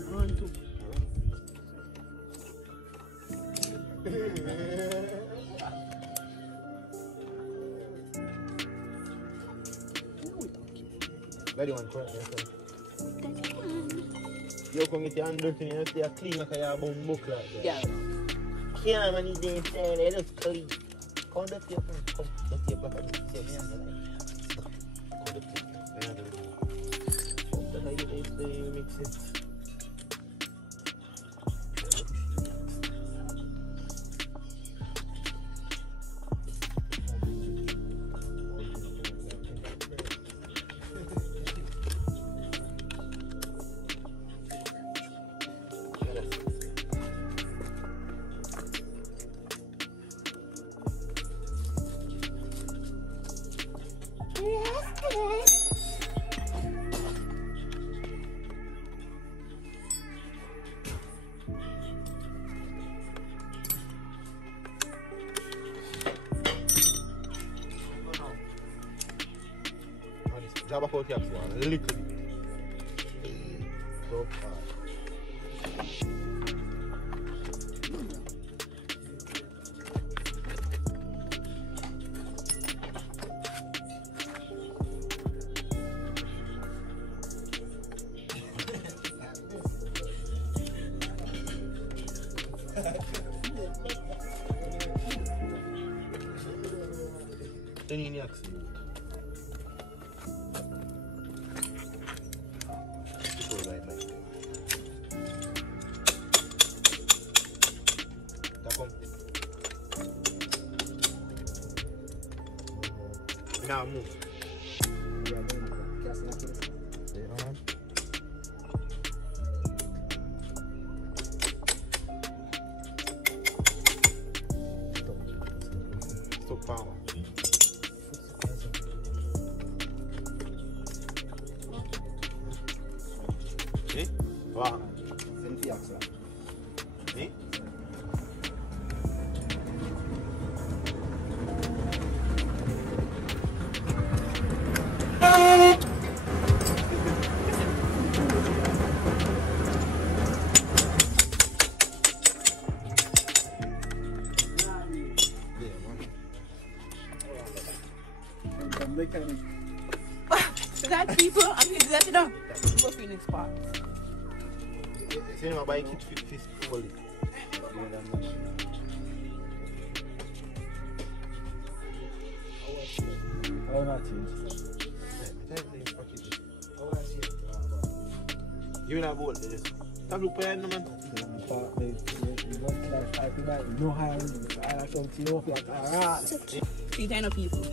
run to. Ready one correct there, you come get your hand dirty and you stay clean like a bum book like that. Yeah. Yeah, man, he's there saying they just clean. Come dirty your phone. Come, dirty your back and say me and the light. Come dirty. That's how you mix it. Jab a out here a little bit. So far. Then you need accent. Now move. Stop power. Eh? Wow. Eh? So that people, I mean, that's enough. Go for the next part. See my bike keep fist fully. I will not change. You not bold, they just have to pay no man. No higher, I don't see no flat. Alright. Three kind of people.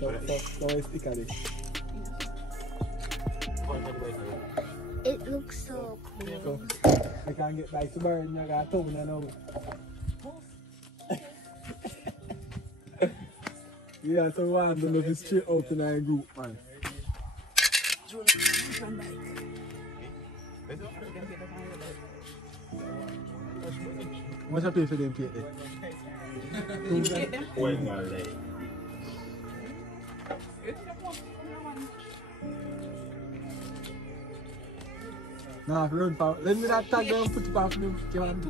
So I stick at it. It looks so cool. So I can't get back to burn, I got told I know. Yeah, so I want to look straight out in our group, man. What's your pay for them plate there? When my leg. Nah, run power. Let me that tag them put it back in the can.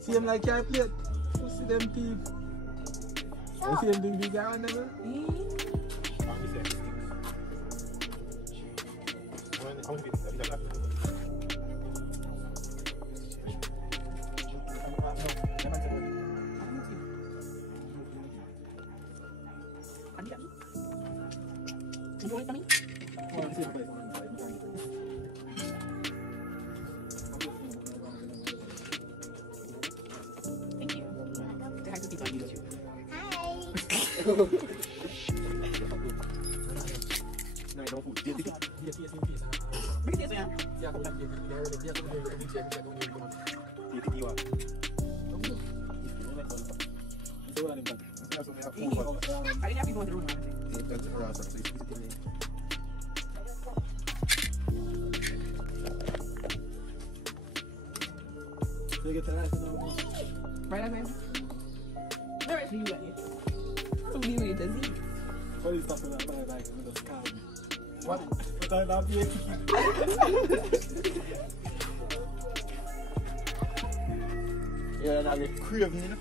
See them like your plate. You see them teeth. You see them thing big on them? Thank you. Say hi to people on YouTube. Bring it here, I didn't have people in the room. Right, man. The rest of you got it. So we need to see. What is talking about my bike with the scam? What? But I love you. Yeah, now they craving, you know.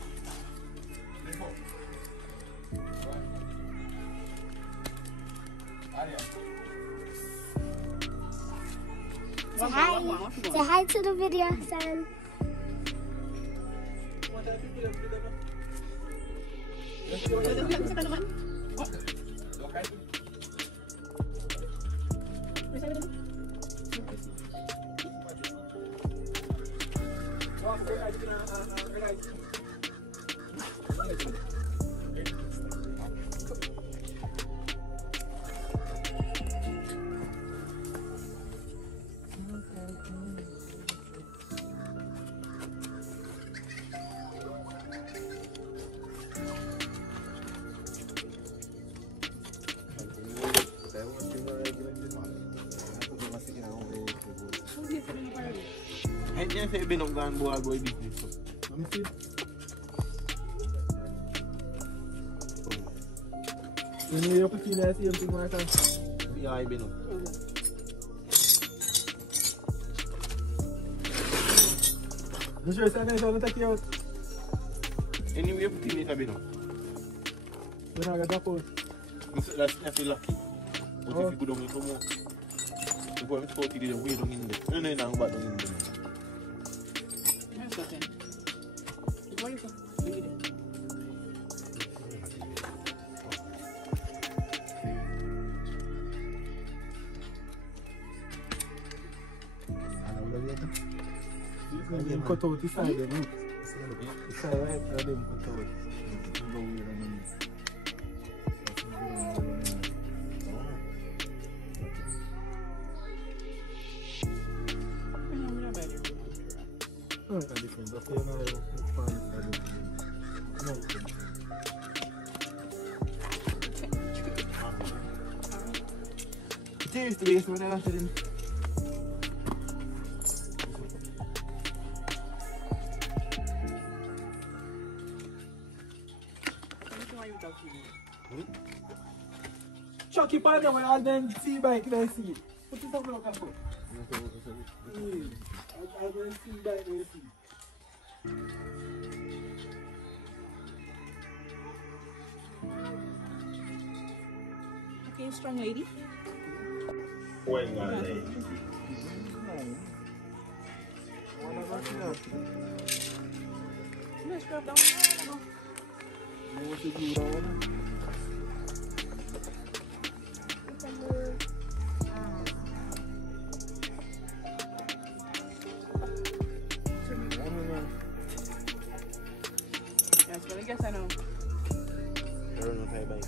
Say hi. Say hi to the video, son. I can't say been up gone boy business. Let me see. When you put in there, see everything like that. Yeah, I been up. The shirt is nice, I don't take you out. Anyway, put in it a bit up. When I get that post. That's definitely lucky. But if you go down with some more, you go and spot it way down in there. No, no, back down in there. What is it? Cut out the side, look. The side right there, them cut out. Go weird on them. No, it's not different. That's why now it's fine. No. Seriously, it's what I wanted him. Chucky Panda, when all them see bike, they see. What is that look for? All them see bike, they see. Okay, strong lady. When I lay. You just scrub down. What to do that one? Yes, but I guess I know. I don't know if I bike.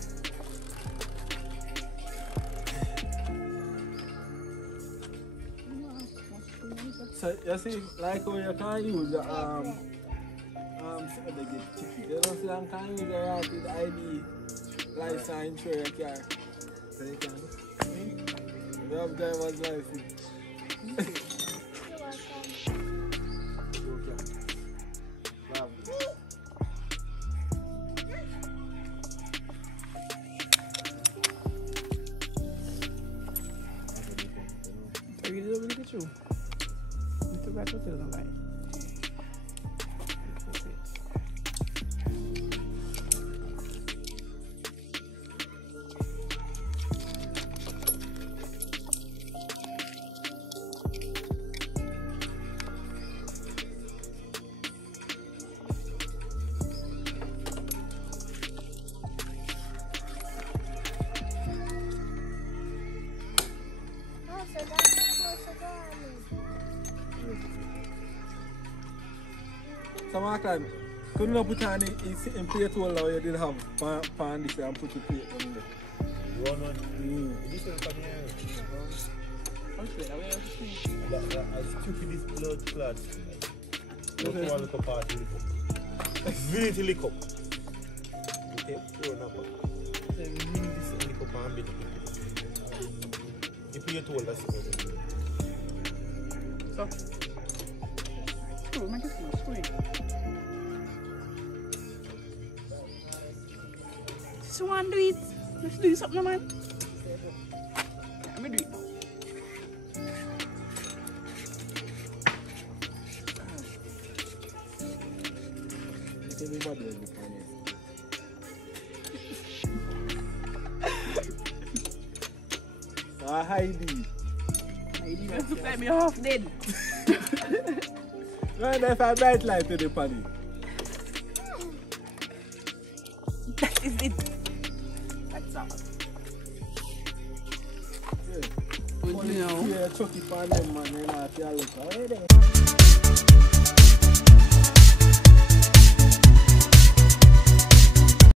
So you see, like when you can use the they get ticket. You don't see them can use the rapid ID license for your car. So you can. You have driver's license. You're welcome. So you did look at you. You took back what you don't like. That's it. Oh, so that's supposed to go on me. So Mark, couldn't you put on in plate holder you did have pan this and put the plate on there? You want one? This one come here. I took this blood clot. Don't want to look up at lick up. It's really to lick up. Okay, pour up. Then really this lick up and bit. You plate holder, that's it. So, screw, make it screw. Just want to do it. Let's do something, man. me do it now. Everybody will be funny. Heidi. You have to let me off then. Right if I bright light to the party. That is it. That's all. Yeah. Good now. Yeah, chucky for them man, you know, if you look already.